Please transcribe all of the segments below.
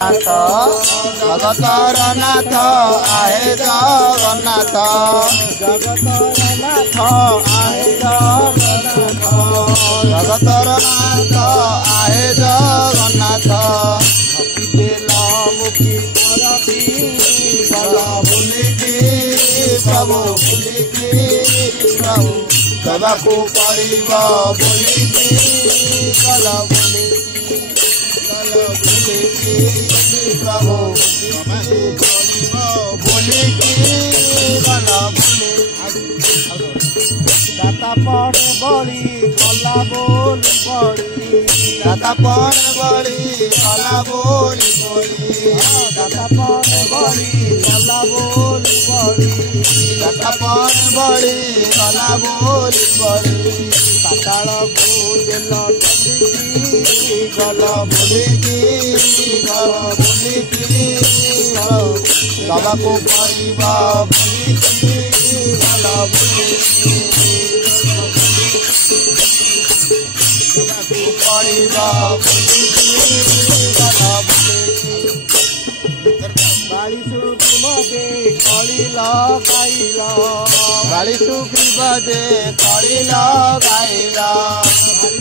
जगतर नाथ आहे जगन्नाथ जगतर नाथ आहे जगतर नाथ आहे जगन्नाथ मुखी भूलिकी प्रभु भूलिकी प्रभु देवाकू पड़िब बोलिकी कल बोलिकी प्रभु बोलिकी कल दाता पर बड़ी कला बोली बड़ी दाता पर बड़ी कला बोली बड़ी दाता पर बड़ी कला बोली बड़ी दाता पर बड़ी कला बोली बड़ी पाताल को दिल गल बोलिकी दबाको पड़िब बोलिकी गल बोलिकी पड़िब बाड़ी सुग्रीव दे कली लगाइल बाड़ी सुग्रीव दे कली लगाइल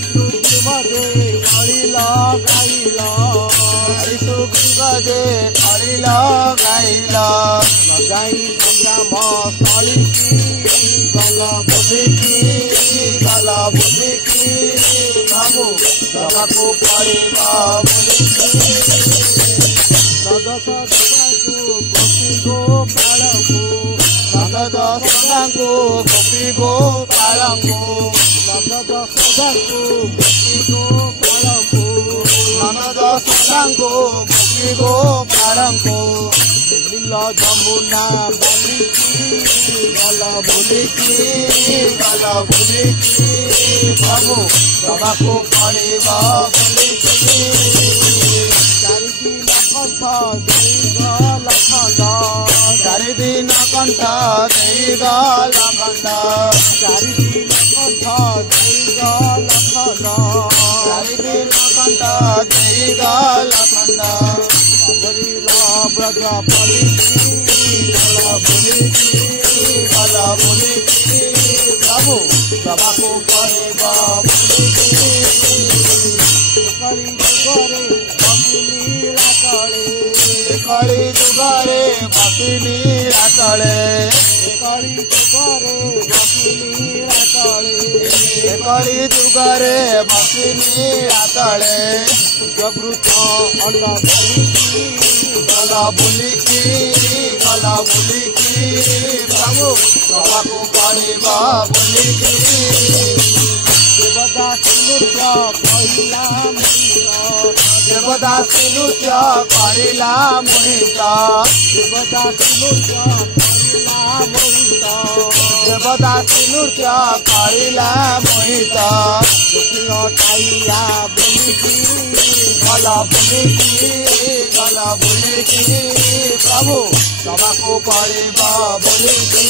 सुग्रीव दे कली लगाइल बाड़ी सुग्रीव दे कली लगाइल लगाई संग्राम स्थलीकी गल बोलिकी प्रभु दबाको पड़िब बोलिकी दश गोपी गोपालको दशको गोपी गोपालको दशको गोपी गोपालको दशको गोपी गोपालको नील जमुना बोलिकी गल बोलिकी प्रभु दबाको पड़िब बोलिकी चारिदिन कंठ देईगल खंड चारिदिन कंठ देईगल खंड चारिदिन कंठ देईगल खंड ब्रज बोलिकी प्रभु दबाको पड़िब कली जुगरे बसिनी रातले कली जुगरे बसिनी रातले जगृत अन्न बोलिकी प्रभु दबाको पड़िब बोलिकी देवदासी नृत्य कहिला देवदासी नृत्य करिला मोहित देवदासी नृत्य करिला मोहित खाइया बोलिकी गल बोलिकी प्रभु दबाको पड़िब बोलिकी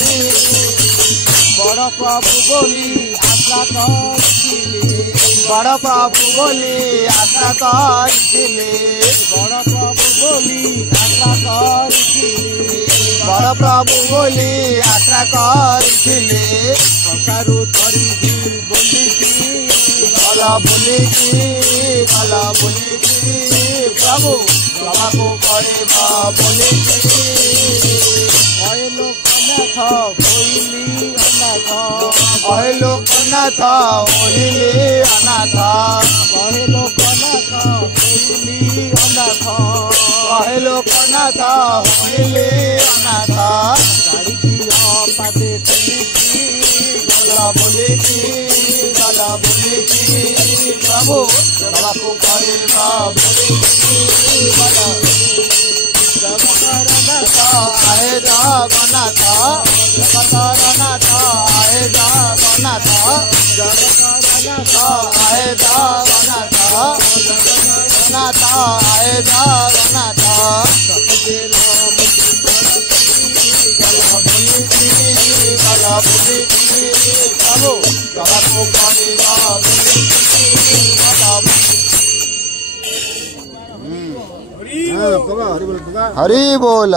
बड़ प्रभु बोली आशा करथिली बड़ प्रभु बोली आशा करथिली बड़ प्रभु बोली आशा करथिली बड़ प्रभु बोली आशा करथिली संसारू धरी बोलिकी गल बोलिकी प्रभु दबाको पड़िब बोलिकी कहे लोकनाथ कोइली अनाथ कहे लोकनाथ ओहिली अनाथ कहे लोकनाथ कोइली अनाथ कहे लोकनाथ ओहिली अनाथ चारिदिन पादे चलिकी गल बोलिकी प्रभु दबाको पड़िब बोलिकी जगतर नाथ आहे जगन्नाथ जगतर नाथ आहे जगन्नाथ जगतर नाथ आहे जगन्नाथ नाथ आहे जगन्नाथ गल बोलिकी प्रभु दबाको पड़िब बोलिकी हरि बोल।